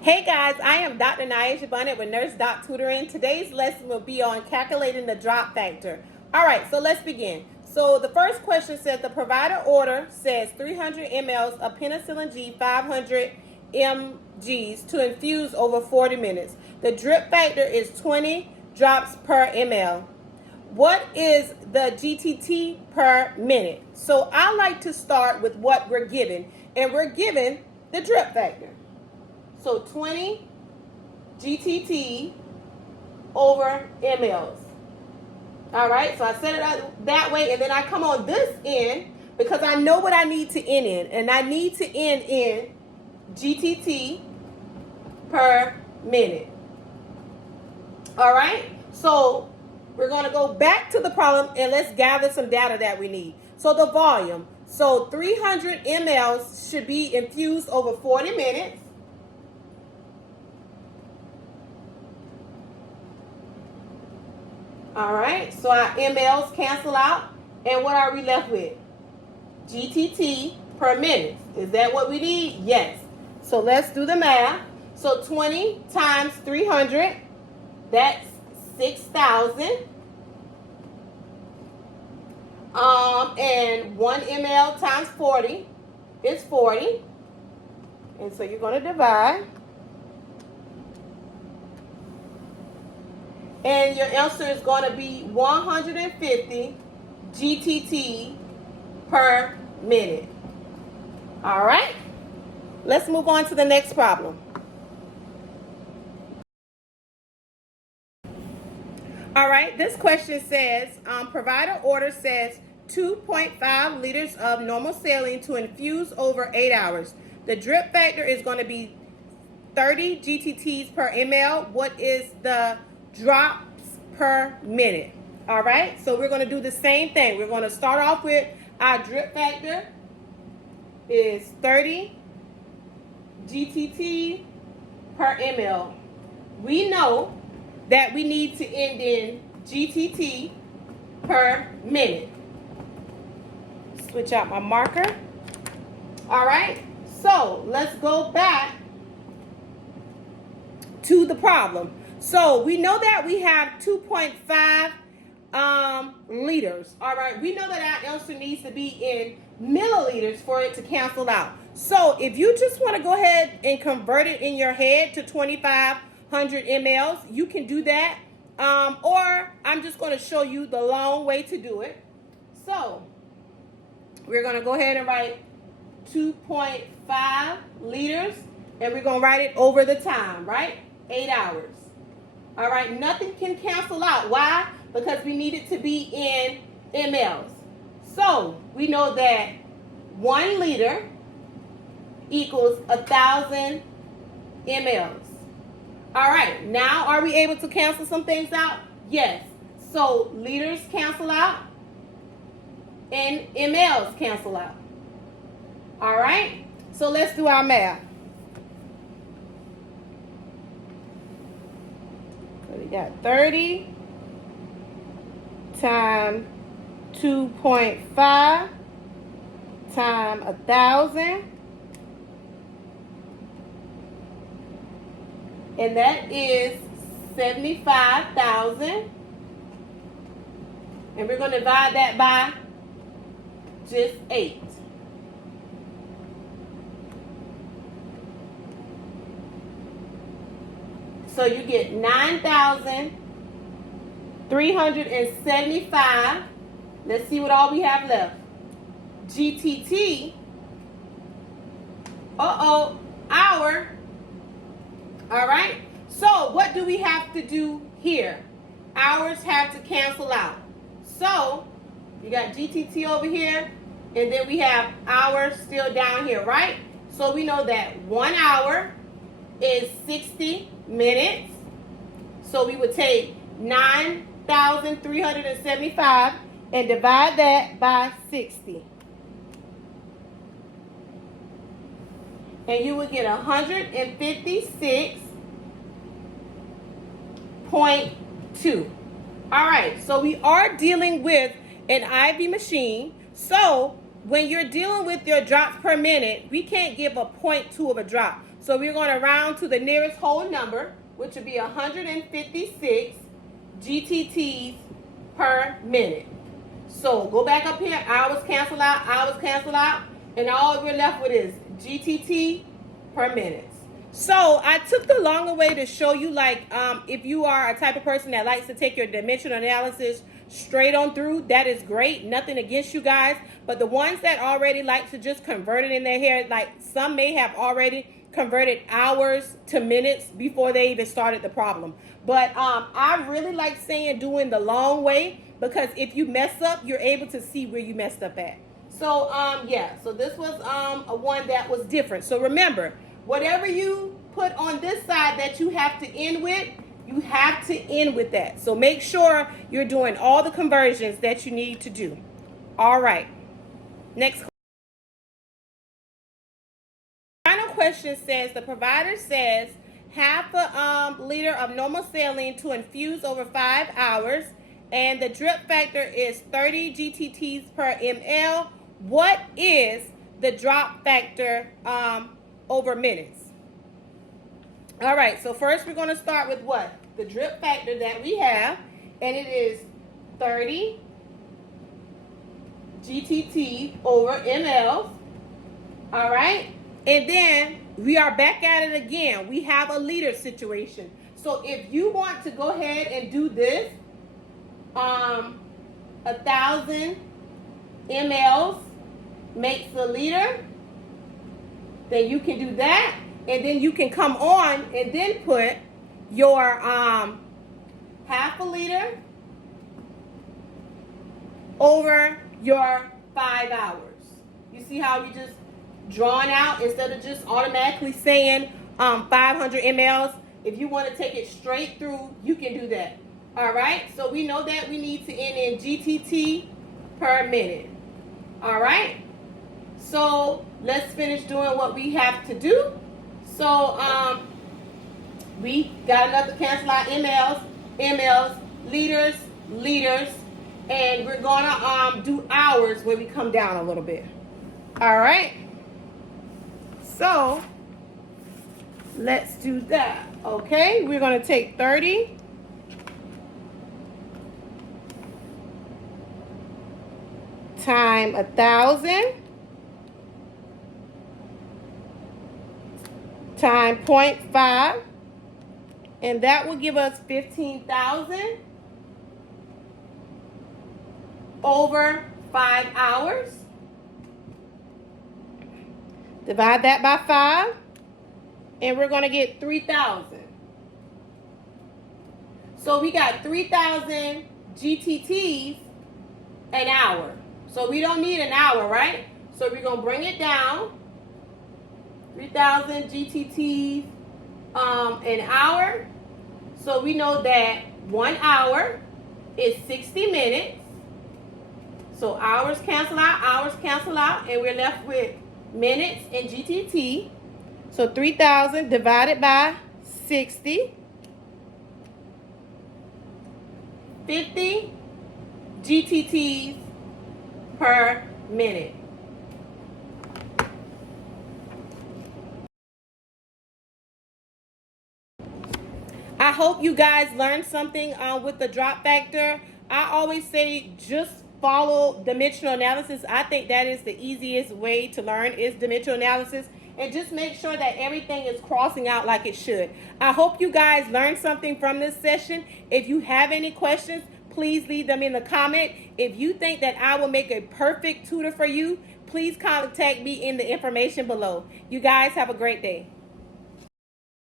Hey guys, I am Dr. Nyasha Bonnet with Nurse Doc Tutoring. Today's lesson will be on calculating the drop factor. All right, so let's begin. So the first question says the provider order says 300 mLs of penicillin G, 500 mGs to infuse over 40 minutes. The drip factor is 20 drops per ml. What is the GTT per minute? So I like to start with what we're given, and we're given the drip factor. So 20 GTT over mLs. All right, so I set it up that way, and then I come on this end because I know what I need to end in, and I need to end in GTT per minute. All right, so we're going to go back to the problem, and let's gather some data that we need. So the volume. So 300 mLs should be infused over 40 minutes. All right, so our mLs cancel out, and what are we left with? GTT per minute. Is that what we need? Yes. So let's do the math. So 20 times 300, that's 6,000. And 1 ml times 40 is 40. And so you're going to divide. And your answer is going to be 150 GTT per minute. All right. Let's move on to the next problem. All right. This question says, provider order says 2.5 liters of normal saline to infuse over 8 hours. The drip factor is going to be 30 GTTs per ml. What is the drops per minute? All right, so we're going to do the same thing. We're going to start off with our drip factor is 30 GTT per ml. We know that we need to end in GTT per minute. Switch out my marker. All right, so let's go back to the problem. So we know that we have 2.5 liters. All right, we know that our answer needs to be in milliliters for it to cancel out. So if you just want to go ahead and convert it in your head to 2,500 mLs, you can do that. Or I'm just going to show you the long way to do it. So we're going to go ahead and write 2.5 liters, and we're going to write it over the time, right? 8 hours. All right, nothing can cancel out. Why? Because we need it to be in mLs. So we know that 1 liter equals 1,000 mLs. All right, now are we able to cancel some things out? Yes. So liters cancel out and mLs cancel out. All right, so let's do our math. We got 30 times 2.5 times 1,000. And that is 75,000. And we're going to divide that by just 8. So you get 9,375. Let's see what all we have left. GTT. Hour. All right. So what do we have to do here? Hours have to cancel out. So you got GTT over here, and then we have hours still down here, right? So we know that 1 hour is 60 minutes. So we would take 9,375 and divide that by 60. And you would get 156.2. All right, so we are dealing with an IV machine. So when you're dealing with your drops per minute, we can't give a 0.2 of a drop. So we're going to round to the nearest whole number, which would be 156 GTTs per minute. So go back up here, hours cancel out, and all we're left with is GTT per minute. So I took the longer way to show you, like, if you are a type of person that likes to take your dimensional analysis straight on through, that is great. Nothing against you guys. But the ones that already like to just convert it in their head, like some may have already converted hours to minutes before they even started the problem. But I really like saying doing the long way, because if you mess up, you're able to see where you messed up at. So yeah, so this was a one that was different. So remember, whatever you put on this side that you have to end with, you have to end with that. So make sure you're doing all the conversions that you need to do. All right. Next final question says, the provider says half a liter of normal saline to infuse over 5 hours, and the drip factor is 30 GTTs per ml. What is the drop factor over minutes? All right, so first we're going to start with what? The drip factor that we have, and it is 30 GTT over ml. All right, and then we are back at it again. We have a liter situation. So if you want to go ahead and do this, 1,000 mLs makes a liter, then you can do that. And then you can come on and then put your half a liter over your 5 hours. You see how you just drawn out instead of just automatically saying 500 mLs. If you want to take it straight through, you can do that. All right, so we know that we need to end in GTT per minute. All right, so let's finish doing what we have to do. So we got enough to cancel out mLs, liters, and we're gonna do hours when we come down a little bit. All right, so let's do that. Okay, we're gonna take 30 times 1,000 times 0.5, and that will give us 15,000 over 5 hours. Divide that by 5, and we're going to get 3,000. So we got 3,000 GTTs an hour. So we don't need an hour, right? So we're going to bring it down. 3,000 GTTs an hour. So we know that 1 hour is 60 minutes. So hours cancel out, and we're left with minutes and GTT. So 3,000 divided by 60. 50 GTTs per minute. I hope you guys learned something with the drop factor. I always say just follow dimensional analysis. I think that is the easiest way to learn is dimensional analysis. And just make sure that everything is crossing out like it should. I hope you guys learned something from this session. If you have any questions, please leave them in the comment. If you think that I will make a perfect tutor for you, please contact me in the information below. You guys have a great day.